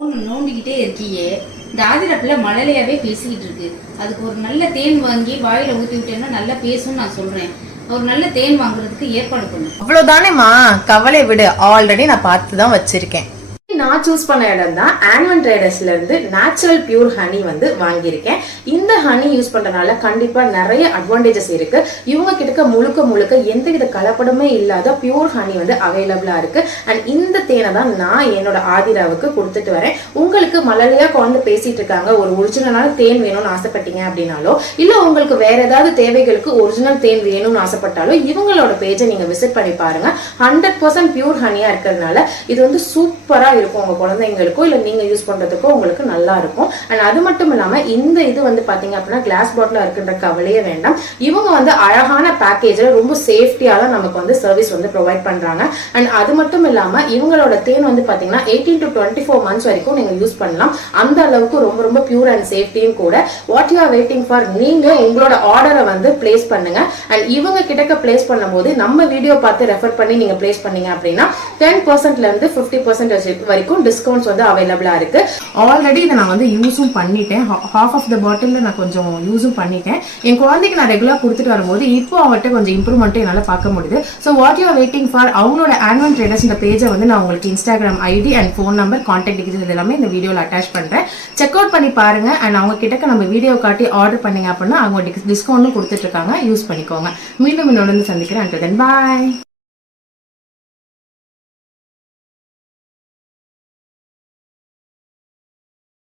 நோண்டிக்கிட்டே இருக்கியே, இந்த ஆதிரப்புல மழலையாவே பேசிக்கிட்டு இருக்கு. அதுக்கு ஒரு நல்ல தேன் வாங்கி வாயில ஊத்தி விட்டேன்னா நல்லா பேசும்னு நான் சொல்றேன். ஒரு நல்ல தேன் வாங்குறதுக்கு ஏற்பாடு பண்ணு. அவ்வளவுதானேமா, கவலை விடு. ஆல்ரெடி நான் பார்த்து தான் வச்சிருக்கேன். நான் சூஸ் பண்ண இடம் தான் ஆன்வன் ட்ரேடர்ஸ்ல இருந்து நேச்சுரல் பியூர் ஹனி வந்து வாங்கியிருக்கேன். இந்த ஹனி யூஸ் பண்றதுனால கண்டிப்பா நிறைய அட்வான்டேஜஸ் இருக்கு. இவங்க கிட்ட முழுக்க எந்தவித கலப்படமே இல்லாத பியூர் ஹனி வந்து அவைலபிளா இருக்கு. அண்ட் இந்த தேனை தான் நான் என்னோட ஆதிராவுக்கு கொடுத்துட்டு வரேன். உங்களுக்கு மழலையா குழந்தை பேசிட்டு இருக்காங்க, ஒரு ஒரிஜினலான தேன் வேணும்னு ஆசைப்பட்டீங்க அப்படின்னாலோ, இல்ல உங்களுக்கு வேற ஏதாவது தேவைகளுக்கு ஒரிஜினல் தேன் வேணும்னு ஆசைப்பட்டாலோ இவங்களோட பேஜை நீங்க விசிட் பண்ணி பாருங்க. 100% பியூர் ஹனியா இருக்கிறதுனால இது வந்து சூப்பரா இருக்கும். உங்க குழந்தைங்களுக்கோ இல்ல நீங்க யூஸ் பண்றதுக்கோ உங்களுக்கு நல்லா இருக்கும். அண்ட் அது மட்டும் இல்லாம இந்த இது வந்து பாத்தீங்க அப்படின்னா கிளாஸ் பாட்டில் இருக்குன்ற கவலையே வேண்டாம். இவங்க வந்து அழகான பேக்கேஜ்ல ரொம்ப சேஃப்டியா தான் நமக்கு வந்து சர்வீஸ் வந்து ப்ரொவைட் பண்றாங்க. அண்ட் அது மட்டும் இல்லாம இவங்களோட தேன் வந்து பாத்தீங்கன்னா 18 to 24 months வரைக்கும் நீங்க யூஸ் பண்ணலாம். அந்த அளவுக்கு ரொம்ப பியூர் அண்ட் சேஃப்டியும் கூட. What you are waiting for? நீங்க உங்களோட ஆர்டரை வந்து பிளேஸ் பண்ணுங்க. அண்ட் இவங்க கிட்ட பிளேஸ் பண்ணும்போது நம்ம வீடியோ பார்த்து ரெஃபர் பண்ணி நீங்க பிளேஸ் பண்ணீங்க அப்படின்னா 10% இருந்து 50% வரைக்கும் டிஸ்கவுண்ட்ஸ் வந்து அவைலபிளா இருக்கு. ஆல்ரெடி இதை நான் வந்து யூஸும் பண்ணிட்டேன். ஹாஃப் ஆஃப் த பாட்டில் நான் கொஞ்சம் யூஸும் பண்ணிட்டேன். என் குழந்தைக்கு நான் ரெகுலர் கொடுத்துட்டு வரும்போது இப்போ அவர்கிட்ட கொஞ்சம் இம்ப்ரூவ்மெண்ட் என்னால பார்க்க முடியுது. So what you are waiting for? அவங்களோட ஆன்வன் ட்ரேடர்ஸ் இந்த பேஜை வந்து நான் உங்களுக்கு Instagram ID and phone number, contact details எல்லாமே இந்த வீடியோவில் அட்டாச் பண்றேன். செக் அவுட் பண்ணி பாருங்க. அண்ட் அவங்க கிட்ட நம்ம வீடியோ காட்டி ஆர்டர் பண்ணீங்க அப்படின்னா அவங்க டிஸ்கவுண்ட்டும் கொடுத்துட்டு இருக்காங்க. யூஸ் பண்ணிக்கோங்க. மீண்டும் இன்னொன்று சந்திக்கிறேன். until then bye.